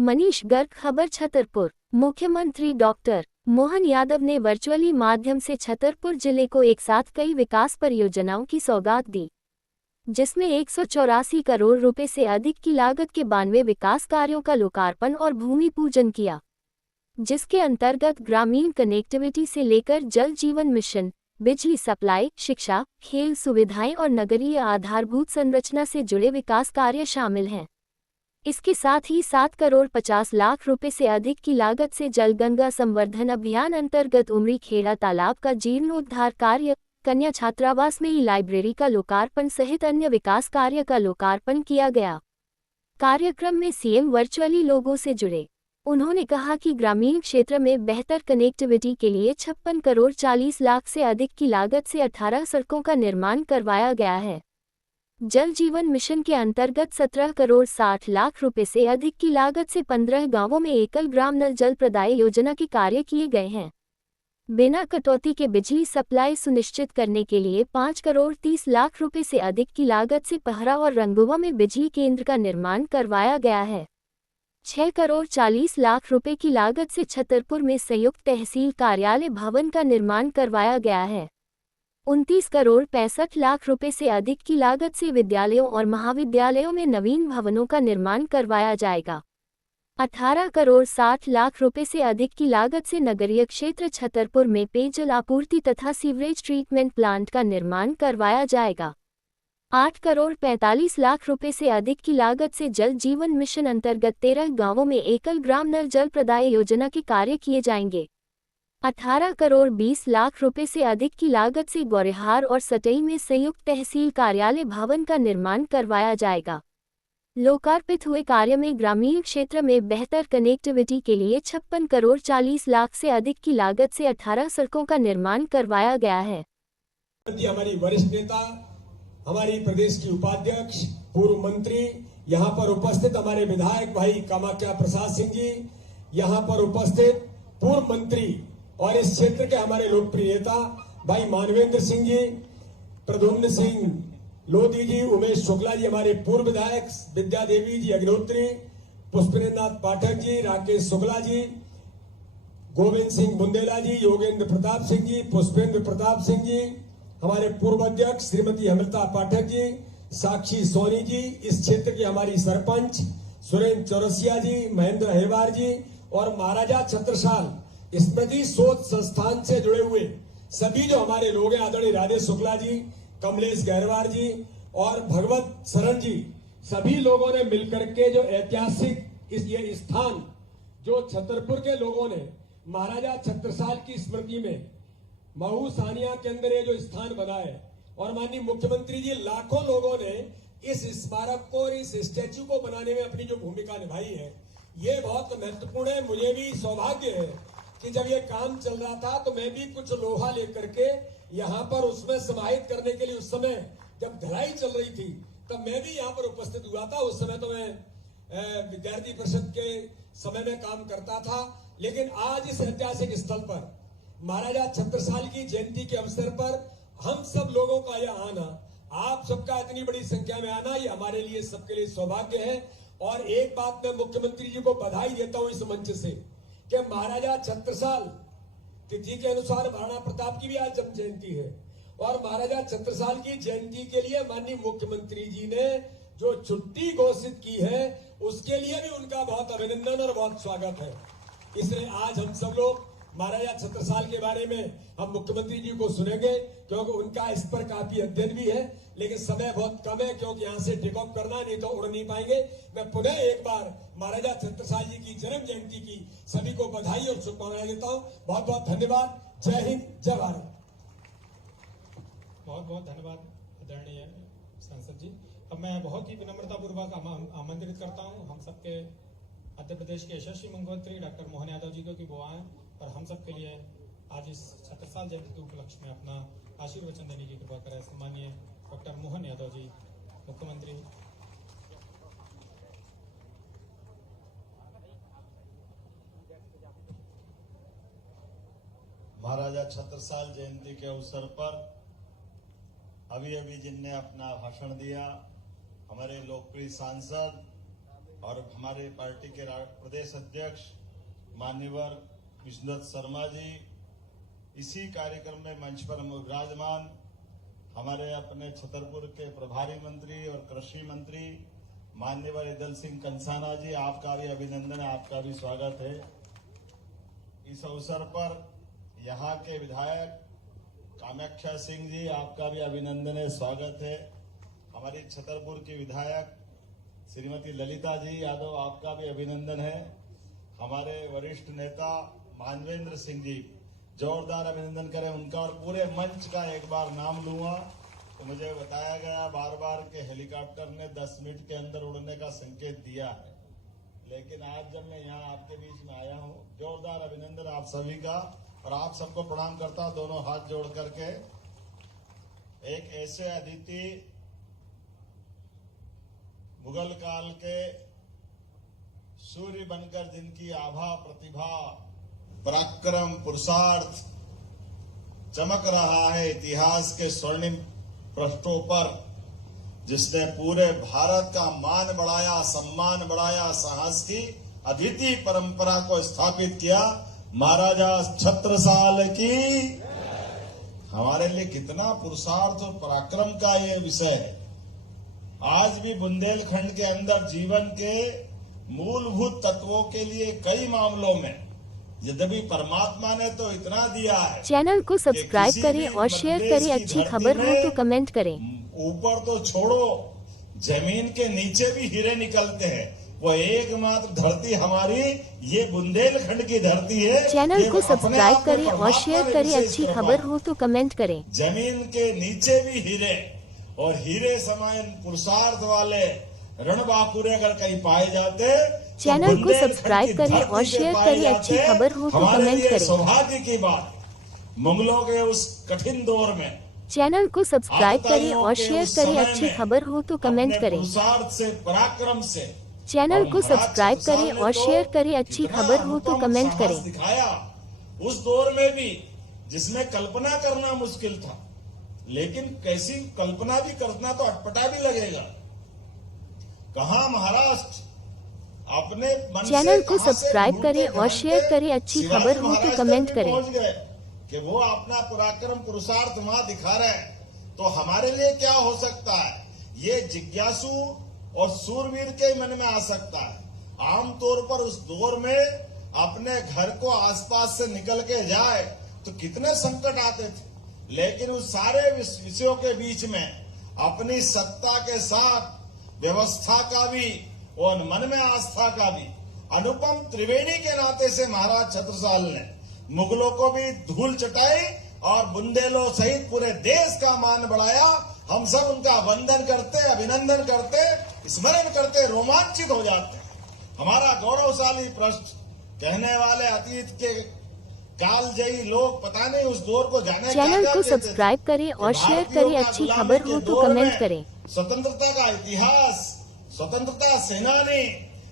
मनीष गर्ग। खबर छतरपुर। मुख्यमंत्री डॉक्टर मोहन यादव ने वर्चुअली माध्यम से छतरपुर जिले को एक साथ कई विकास परियोजनाओं की सौगात दी, जिसमें 184 करोड़ रुपए से अधिक की लागत के 92 विकास कार्यों का लोकार्पण और भूमि पूजन किया, जिसके अंतर्गत ग्रामीण कनेक्टिविटी से लेकर जल जीवन मिशन, बिजली सप्लाई, शिक्षा, खेल सुविधाएं और नगरीय आधारभूत संरचना से जुड़े विकास कार्य शामिल हैं। इसके साथ ही 7 करोड़ 50 लाख रुपए से अधिक की लागत से जल गंगा संवर्धन अभियान अंतर्गत उमरी खेड़ा तालाब का जीर्णोद्धार कार्य, कन्या छात्रावास में ही लाइब्रेरी का लोकार्पण सहित अन्य विकास कार्य का लोकार्पण किया गया। कार्यक्रम में सीएम वर्चुअली लोगों से जुड़े। उन्होंने कहा कि ग्रामीण क्षेत्र में बेहतर कनेक्टिविटी के लिए 56 करोड़ 40 लाख से अधिक की लागत से 18 सड़कों का निर्माण करवाया गया है। जल जीवन मिशन के अंतर्गत 17 करोड़ 60 लाख रुपए से अधिक की लागत से 15 गांवों में एकल ग्राम नल जल प्रदाय योजना के कार्य किए गए हैं। बिना कटौती के बिजली सप्लाई सुनिश्चित करने के लिए 5 करोड़ 30 लाख रुपए से अधिक की लागत से पहरा और रंगुवा में बिजली केंद्र का निर्माण करवाया गया है। 6 करोड़ 40 लाख रुपए की लागत से छतरपुर में संयुक्त तहसील कार्यालय भवन का निर्माण करवाया गया है। 29 करोड़ 65 लाख रुपए से अधिक की लागत से विद्यालयों और महाविद्यालयों में नवीन भवनों का निर्माण करवाया जाएगा। 18 करोड़ 60 लाख रुपए से अधिक की लागत से नगरीय क्षेत्र छतरपुर में पेयजल आपूर्ति तथा सीवरेज ट्रीटमेंट प्लांट का निर्माण करवाया जाएगा। 8 करोड़ 45 लाख रुपए से अधिक की लागत से जल जीवन मिशन अंतर्गत 13 गांवों में एकल ग्राम नल जल प्रदाय योजना के कार्य किए जाएंगे। 18 करोड़ 20 लाख रुपए से अधिक की लागत से गौरेहार और सटई में संयुक्त तहसील कार्यालय भवन का निर्माण करवाया जाएगा। लोकार्पित हुए कार्य में ग्रामीण क्षेत्र में बेहतर कनेक्टिविटी के लिए 56 करोड़ 40 लाख से अधिक की लागत से 18 सड़कों का निर्माण करवाया गया है। हमारी वरिष्ठ नेता, हमारी प्रदेश की उपाध्यक्ष, पूर्व मंत्री, यहाँ पर उपस्थित हमारे विधायक भाई कामाख्या प्रसाद सिंह जी, यहाँ पर उपस्थित पूर्व मंत्री और इस क्षेत्र के हमारे लोकप्रिय नेता भाई मानवेंद्र सिंह जी, प्रद्युम्न सिंह लोधी जी, उमेश शुक्ला जी, हमारे पूर्व विधायक विद्या देवी जी अग्निहोत्री, पुष्पेंद्र नाथ पाठक जी, राकेश शुक्ला जी, गोविंद सिंह बुंदेला जी, योगेंद्र प्रताप सिंह जी, पुष्पेंद्र प्रताप सिंह जी, हमारे पूर्व अध्यक्ष श्रीमती अमृता पाठक जी, साक्षी सोनी जी, इस क्षेत्र की हमारी सरपंच सुरेंद्र चौरसिया जी, महेंद्र हेवार जी और महाराजा छत्रसाल स्मृति शोध संस्थान से जुड़े हुए सभी जो हमारे लोग हैं, आदरणीय राजेश शुक्ला जी, कमलेश गहरवार जी और भगवत शरण जी, सभी लोगों ने मिलकर के जो ऐतिहासिक ये स्थान जो छतरपुर के लोगों ने महाराजा छत्रसाल की स्मृति में महू सानिया के अंदर ये जो स्थान बना है और माननीय मुख्यमंत्री जी, लाखों लोगों ने इस स्मारक को और इस स्टैच्यू को बनाने में अपनी जो भूमिका निभाई है, ये बहुत महत्वपूर्ण है। मुझे भी सौभाग्य है कि जब ये काम चल रहा था तो मैं भी कुछ लोहा लेकर के यहाँ पर उसमें समाहित करने के लिए, उस समय जब ढलाई चल रही थी तब मैं भी यहाँ पर उपस्थित हुआ था। उस समय तो मैं विद्यार्थी परिषद के समय में काम करता था, लेकिन आज इस ऐतिहासिक स्थल पर महाराजा छत्रसाल की जयंती के अवसर पर हम सब लोगों का यह आना, आप सबका इतनी बड़ी संख्या में आना, ये हमारे लिए सबके लिए सौभाग्य है। और एक बात मैं मुख्यमंत्री जी को बधाई देता हूं इस मंच से कि महाराजा छत्रसाल तिथि के अनुसार महाराणा प्रताप की भी आज जन्म जयंती है और महाराजा छत्रसाल की जयंती के लिए माननीय मुख्यमंत्री जी ने जो छुट्टी घोषित की है, उसके लिए भी उनका बहुत अभिनंदन और बहुत स्वागत है। इसलिए आज हम सब लोग महाराजा छत्रसाल के बारे में हम मुख्यमंत्री जी को सुनेंगे, क्योंकि उनका इस पर काफी अध्ययन भी है, लेकिन समय बहुत कम है क्योंकि यहाँ से टेक ऑफ करना, नहीं तो उड़ नहीं पाएंगे। मैं पुनः एक बार महाराजा छत्रसाल जी की जन्म जयंती की सभी को बधाई और शुभकामनाएं देता हूँ। बहुत बहुत धन्यवाद। जय हिंद, जय भारत। बहुत बहुत धन्यवाद आदरणीय सांसद जी। अब मैं बहुत ही विनम्रता पूर्वक आमंत्रित करता हूँ हम सबके मध्य प्रदेश के यशस्वी मुख्यमंत्री डॉक्टर मोहन यादव जी को कि वो आए और हम सब के लिए आज इस छत्रसाल जयंती के उपलक्ष्य में अपना आशीर्वचन देने की कृपा करें। सम्मानीय डॉक्टर मोहन यादव जी, मुख्यमंत्री। महाराजा छत्रसाल जयंती के अवसर पर अभी जिनने अपना भाषण दिया, हमारे लोकप्रिय सांसद और हमारे पार्टी के प्रदेश अध्यक्ष मान्यवर विष्णुदत्त शर्मा जी, इसी कार्यक्रम में मंच पर विराजमान हमारे अपने छतरपुर के प्रभारी मंत्री और कृषि मंत्री मान्यवर ईदल सिंह कंसाना जी, आपका भी अभिनंदन है, आपका भी स्वागत है। इस अवसर पर यहाँ के विधायक कामाख्या सिंह जी, आपका भी अभिनंदन है, स्वागत है। हमारी छतरपुर की विधायक श्रीमती ललिता जी यादव, आपका भी अभिनंदन है। हमारे वरिष्ठ नेता मानवेंद्र सिंह जी, जोरदार अभिनंदन करें उनका। और पूरे मंच का एक बार नाम लूंगा तो मुझे बताया गया बार बार के हेलीकॉप्टर ने 10 मिनट के अंदर उड़ने का संकेत दिया है, लेकिन आज जब मैं यहाँ आपके बीच में आया हूँ, जोरदार अभिनंदन आप सभी का। और आप सबको प्रणाम करता हूँ दोनों हाथ जोड़ करके। एक ऐसे अतिथि मुगल काल के सूर्य बनकर जिनकी आभा, प्रतिभा, पराक्रम, पुरुषार्थ चमक रहा है इतिहास के स्वर्णिम पृष्ठों पर, जिसने पूरे भारत का मान बढ़ाया, सम्मान बढ़ाया, साहस की अद्वितीय परंपरा को स्थापित किया, महाराजा छत्रसाल की। हमारे लिए कितना पुरुषार्थ और पराक्रम का ये विषय है। आज भी बुंदेलखंड के अंदर जीवन के मूलभूत तत्वों के लिए कई मामलों में यद्यपि परमात्मा ने तो इतना दिया है। चैनल को सब्सक्राइब करें और शेयर करें। अच्छी खबर हो तो कमेंट करें। ऊपर तो छोड़ो, जमीन के नीचे भी हीरे निकलते हैं। वो एकमात्र धरती हमारी ये बुंदेलखंड की धरती है। चैनल को सब्सक्राइब करें और शेयर करें। अच्छी खबर हो तो कमेंट करें। जमीन के नीचे भी हीरे, और हीरे समान पुरुषार्थ वाले रणबांकुरे अगर कहीं पाए जाते, चैनल को सब्सक्राइब करें और शेयर करें। अच्छी खबर हो तो कमेंट करें। सौभाग्य की बात, मुगलों के उस कठिन दौर में चैनल को सब्सक्राइब करें और शेयर करें। अच्छी खबर हो तो कमेंट करें। पुरुषार्थ से, पराक्रम से चैनल को सब्सक्राइब करें और शेयर करें। अच्छी खबर हो तो कमेंट करें। दिखाया उस दौर में भी जिसमें कल्पना करना मुश्किल था, लेकिन कैसी कल्पना भी करना तो अटपटा भी लगेगा। कहा महाराष्ट्र अपने मन चैनल को कहां से सब्सक्राइब ढूंढते करें और शेयर ढूंढते करें। अच्छी शिवाजी खबर हो तो महाराज कमेंट तक करें। पहुंच गए कि वो अपना पराक्रम, पुरुषार्थ वहां दिखा रहे हैं। तो हमारे लिए क्या हो सकता है, ये जिज्ञासु और सूरवीर के मन में आ सकता है। आमतौर पर उस दौर में अपने घर को आसपास से निकल के जाए तो कितने संकट आते थे, लेकिन उस सारे विषयों के बीच में अपनी सत्ता के साथ व्यवस्था का भी और मन में आस्था का भी अनुपम त्रिवेणी के नाते से महाराज छत्रसाल ने मुगलों को भी धूल चटाई और बुंदेलों सहित पूरे देश का मान बढ़ाया। हम सब उनका वंदन करते, अभिनंदन करते, स्मरण करते, रोमांचित हो जाते हैं। हमारा गौरवशाली पृष्ठ कहने वाले अतीत के कालजयी लोग पता नहीं उस दौर को जाने। चैनल को सब्सक्राइब करें और शेयर करें। अच्छी खबर हो तो कमेंट करें। स्वतंत्रता का इतिहास, स्वतंत्रता सेनानी,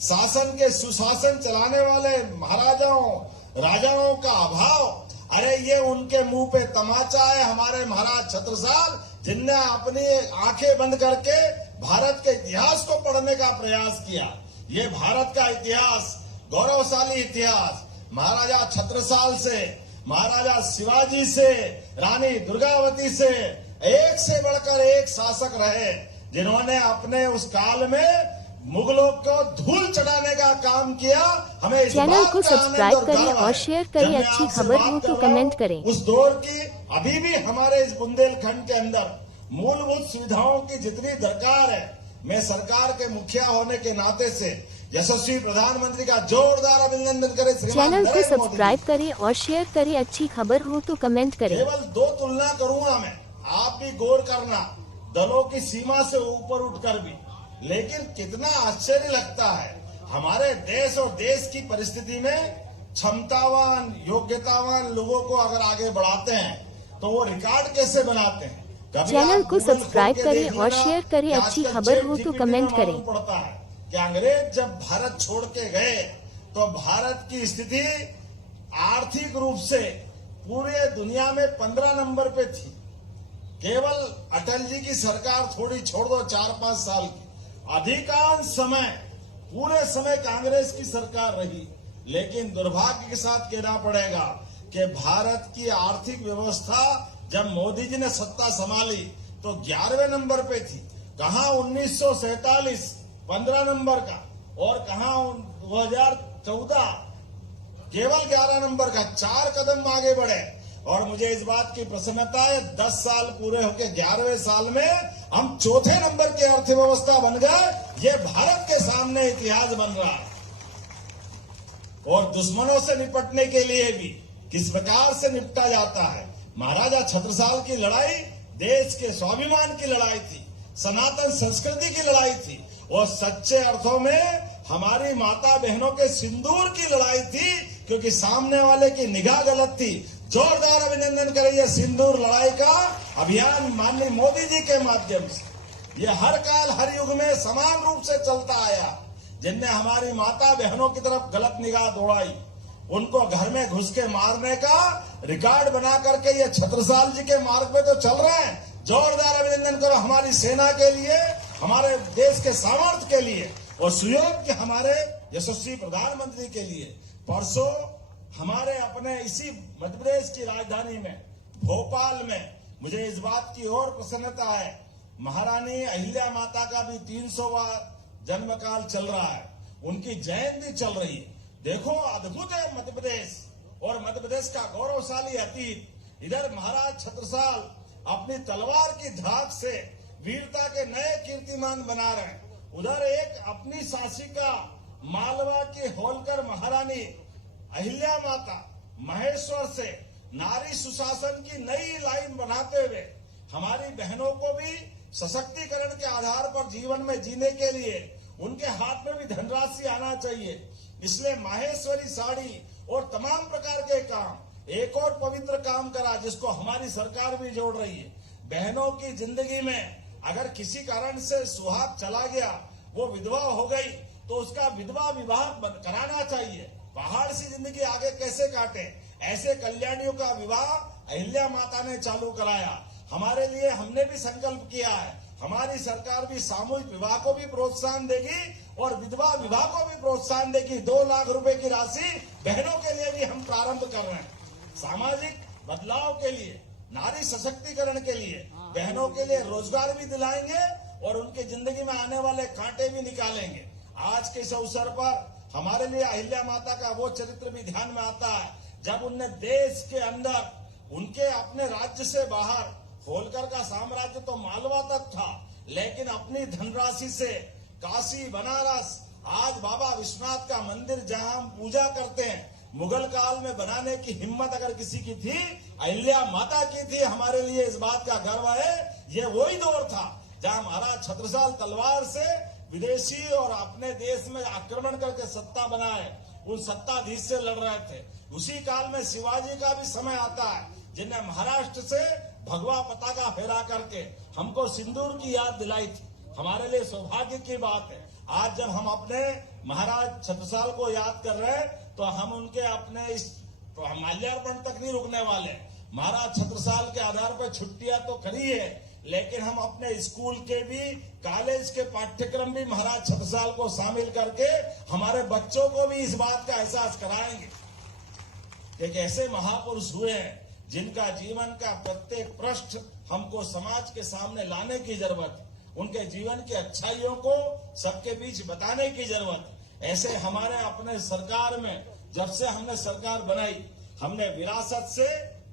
शासन के सुशासन चलाने वाले महाराजाओं, राजाओं का अभाव, अरे ये उनके मुंह पे तमाचा है। हमारे महाराज छत्रसाल, जिनने अपनी आंखें बंद करके भारत के इतिहास को पढ़ने का प्रयास किया। ये भारत का इतिहास, गौरवशाली इतिहास, महाराजा छत्रसाल से, महाराजा शिवाजी से, रानी दुर्गावती से, एक से बढ़कर एक शासक रहे, जिन्होंने अपने उस काल में मुगलों को धूल चढ़ाने का काम किया। हमें इस चैनल बात को का सब्सक्राइब आनंद और करें गर्व और है। शेयर जब करें। मैं अच्छी आपसे खबर बात हो कर तो रहा हूं, कमेंट करें। उस दौर की अभी भी हमारे इस बुंदेलखंड के अंदर मूलभूत सुविधाओं की जितनी दरकार है, मैं सरकार के मुखिया होने के नाते से यशस्वी प्रधानमंत्री का जोरदार अभिनंदन करें। चैनल को सब्सक्राइब करें और शेयर करें। अच्छी खबर हो तो कमेंट करें। केवल दो तुलना करूंगा मैं, आप भी गौर करना, दलों की सीमा से ऊपर उठकर भी। लेकिन कितना आश्चर्य लगता है, हमारे देश और देश की परिस्थिति में क्षमतावान, योग्यतावान लोगों को अगर आगे बढ़ाते हैं तो वो रिकॉर्ड कैसे बनाते हैं। चैनल को सब्सक्राइब करें और शेयर करें। अच्छी खबर हो तो कमेंट करें। पड़ता है कि अंग्रेज जब भारत छोड़ के गए तो भारत की स्थिति आर्थिक रूप से पूरे दुनिया में 15 नंबर पे थी। केवल अटल जी की सरकार थोड़ी छोड़ दो 4-5 साल की, अधिकांश समय पूरे समय कांग्रेस की सरकार रही, लेकिन दुर्भाग्य के साथ कहना पड़ेगा कि भारत की आर्थिक व्यवस्था जब मोदी जी ने सत्ता संभाली तो 11वें नंबर पे थी। कहां 1947 15 नंबर का, और कहां 2014 केवल 11 नंबर का। 4 कदम आगे बढ़े, और मुझे इस बात की प्रसन्नता है 10 साल पूरे होके 11वें साल में हम चौथे नंबर की अर्थव्यवस्था बन गए। ये भारत के सामने इतिहास बन रहा है। और दुश्मनों से निपटने के लिए भी किस प्रकार से निपटा जाता है। महाराजा छत्रसाल की लड़ाई देश के स्वाभिमान की लड़ाई थी, सनातन संस्कृति की लड़ाई थी, और सच्चे अर्थों में हमारी माता बहनों के सिंदूर की लड़ाई थी, क्योंकि सामने वाले की निगाह गलत थी। जोरदार अभिनंदन करिए सिंदूर लड़ाई का अभियान माननीय मोदी जी के माध्यम से। ये हर काल हर युग में समान रूप से चलता आया। जिनने हमारी माता बहनों की तरफ गलत निगाह दौड़ाई, उनको घर में घुस के मारने का रिकॉर्ड बना करके ये छत्रसाल जी के मार्ग पे तो चल रहे हैं। जोरदार अभिनंदन करो हमारी सेना के लिए, हमारे देश के सामर्थ्य के लिए, और सुयोग के हमारे यशस्वी प्रधानमंत्री के लिए। परसों हमारे अपने इसी मध्य प्रदेश की राजधानी में भोपाल में मुझे इस बात की और प्रसन्नता है, महारानी अहिल्या माता का भी 300वां जन्मकाल चल रहा है, उनकी जयंती चल रही है। देखो अद्भुत है मध्य प्रदेश, और मध्य प्रदेश का गौरवशाली अतीत। इधर महाराज छत्रसाल अपनी तलवार की धाक से वीरता के नए कीर्तिमान बना रहे हैं, उधर एक अपनी शासिका मालवा की होलकर महारानी अहिल्या माता महेश्वर से नारी सुशासन की नई लाइन बनाते हुए हमारी बहनों को भी सशक्तिकरण के आधार पर जीवन में जीने के लिए उनके हाथ में भी धनराशि आना चाहिए। इसलिए माहेश्वरी साड़ी और तमाम प्रकार के काम, एक और पवित्र काम करा जिसको हमारी सरकार भी जोड़ रही है। बहनों की जिंदगी में अगर किसी कारण से सुहाग चला गया, वो विधवा हो गई, तो उसका विधवा विवाह कराना चाहिए। पहाड़ सी जिंदगी आगे कैसे काटे, ऐसे कल्याणियों का विवाह अहिल्या माता ने चालू कराया। हमारे लिए हमने भी संकल्प किया है, हमारी सरकार भी सामूहिक विवाह को भी प्रोत्साहन देगी और विधवा विवाह को भी प्रोत्साहन देगी। 2 लाख रुपए की राशि बहनों के लिए भी हम प्रारंभ कर रहे हैं। सामाजिक बदलाव के लिए, नारी सशक्तिकरण के लिए, बहनों के लिए रोजगार भी दिलाएंगे और उनकी जिंदगी में आने वाले कांटे भी निकालेंगे। आज के इस अवसर पर हमारे लिए अहिल्या माता का वो चरित्र भी ध्यान में आता है जब उनने देश के अंदर, उनके अपने राज्य से बाहर, होलकर का साम्राज्य तो मालवा तक था, लेकिन अपनी धनराशि से काशी, बनारस, आज बाबा विश्वनाथ का मंदिर जहां हम पूजा करते हैं, मुगल काल में बनाने की हिम्मत अगर किसी की थी, अहिल्या माता की थी। हमारे लिए इस बात का गर्व है। ये वही दौर था जहां महाराज छत्रसाल तलवार से विदेशी और अपने देश में आक्रमण करके सत्ता बनाए, उन सत्ताधीश से लड़ रहे थे। उसी काल में शिवाजी का भी समय आता है, जिन्हें महाराष्ट्र से भगवा पताका फहरा करके हमको सिंदूर की याद दिलाई थी। हमारे लिए सौभाग्य की बात है आज जब हम अपने महाराज छत्रसाल को याद कर रहे हैं, तो हम उनके अपने इस माल्यार्पण तक नहीं रुकने वाले। महाराज छत्रसाल के आधार पर छुट्टियां तो करी है, लेकिन हम अपने स्कूल के भी, कॉलेज के पाठ्यक्रम भी महाराज छत्रसाल को शामिल करके हमारे बच्चों को भी इस बात का एहसास कराएंगे कि ऐसे महापुरुष हुए हैं जिनका जीवन का प्रत्येक पृष्ठ हमको समाज के सामने लाने की जरूरत है। उनके जीवन की अच्छाइयों को सबके बीच बताने की जरूरत है। ऐसे हमारे अपने सरकार में जब से हमने सरकार बनाई, हमने विरासत से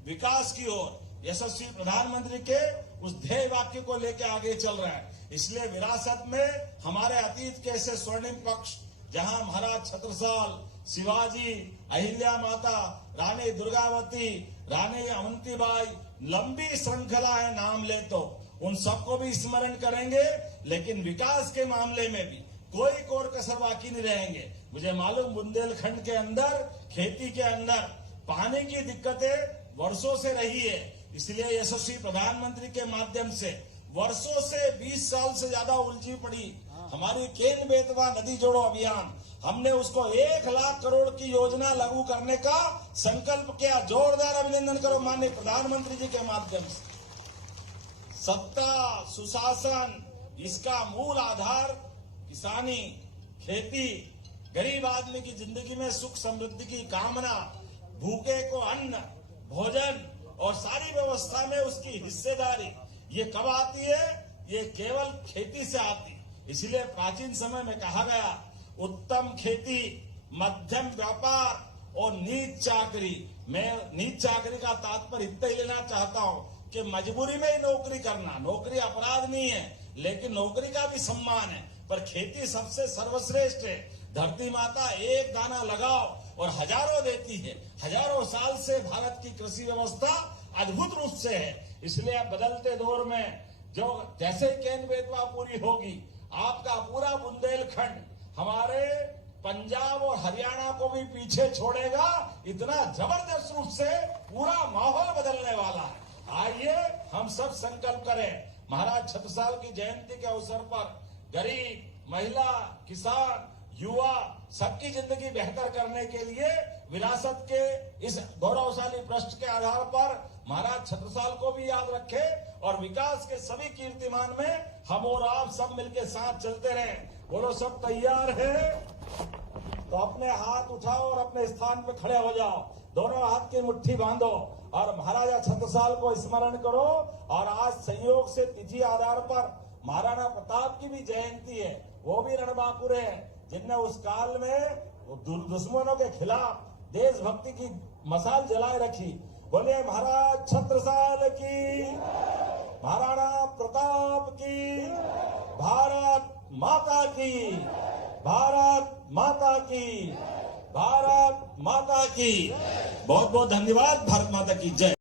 विकास की ओर यशस्वी प्रधानमंत्री के उस ध्येय वाक्य को लेकर आगे चल रहे हैं। इसलिए विरासत में हमारे अतीत के ऐसे स्वर्णिम पक्ष, जहां महाराज छत्रसाल, शिवाजी, अहिल्या माता, रानी दुर्गावती, रानी अवंतीबाई, लंबी श्रृंखला है, नाम ले तो उन सबको भी स्मरण करेंगे। लेकिन विकास के मामले में भी कोई कोर कसर बाकी नहीं रहेंगे। मुझे मालूम बुंदेलखंड के अंदर, खेती के अंदर पानी की दिक्कतें वर्षों से रही है, इसलिए यशस्वी प्रधानमंत्री के माध्यम से वर्षों से 20 साल से ज्यादा उलझी पड़ी हमारी केन बेतवा नदी जोड़ो अभियान, हमने उसको 1 लाख करोड़ की योजना लागू करने का संकल्प किया। जोरदार अभिनंदन करो माननीय प्रधानमंत्री जी के माध्यम से। सत्ता, सुशासन, इसका मूल आधार किसानी, खेती गरीब आदमी की जिंदगी में सुख समृद्धि की कामना, भूखे को अन्न, भोजन और सारी व्यवस्था में उसकी हिस्सेदारी, ये कब आती है? ये केवल खेती से आती। इसलिए प्राचीन समय में कहा गया, उत्तम खेती, मध्यम व्यापार और नीच चाकरी। मैं नीच चाकरी का तात्पर्य इतना ही लेना चाहता हूं कि मजबूरी में ही नौकरी करना, नौकरी अपराध नहीं है, लेकिन नौकरी का भी सम्मान है, पर खेती सबसे सर्वश्रेष्ठ है। धरती माता एक दाना लगाओ और हजारों देती है। हजारों साल से भारत की कृषि व्यवस्था अद्भुत रूप से है। इसलिए अब बदलते दौर में जो जैसे केन बेतवा पूरी होगी, आपका पूरा बुंदेलखंड हमारे पंजाब और हरियाणा को भी पीछे छोड़ेगा। इतना जबरदस्त रूप से पूरा माहौल बदलने वाला है। आइए हम सब संकल्प करें, महाराज छत्रसाल की जयंती के अवसर पर गरीब, महिला, किसान, युवा सबकी जिंदगी बेहतर करने के लिए विरासत के इस गौरवशाली पृष्ठ के आधार पर महाराज छत्रसाल को भी याद रखें और विकास के सभी कीर्तिमान में हम और आप सब मिलकर साथ चलते रहें। बोलो, सब तैयार है? तो अपने हाथ उठाओ और अपने स्थान पे खड़े हो जाओ, दोनों हाथ की मुट्ठी बांधो और महाराजा छत्रसाल को स्मरण करो। और आज संयोग से तिथि आधार पर महाराणा प्रताप की भी जयंती है, वो भी रणबांकुर है, जिनने उस काल में दुश्मनों के खिलाफ देशभक्ति की मशाल जलाए रखी। बोले महाराज छत्रसाल की, महाराणा प्रताप की, भारत माता की, भारत माता की, भारत माता की। बहुत बहुत धन्यवाद। भारत माता की जय।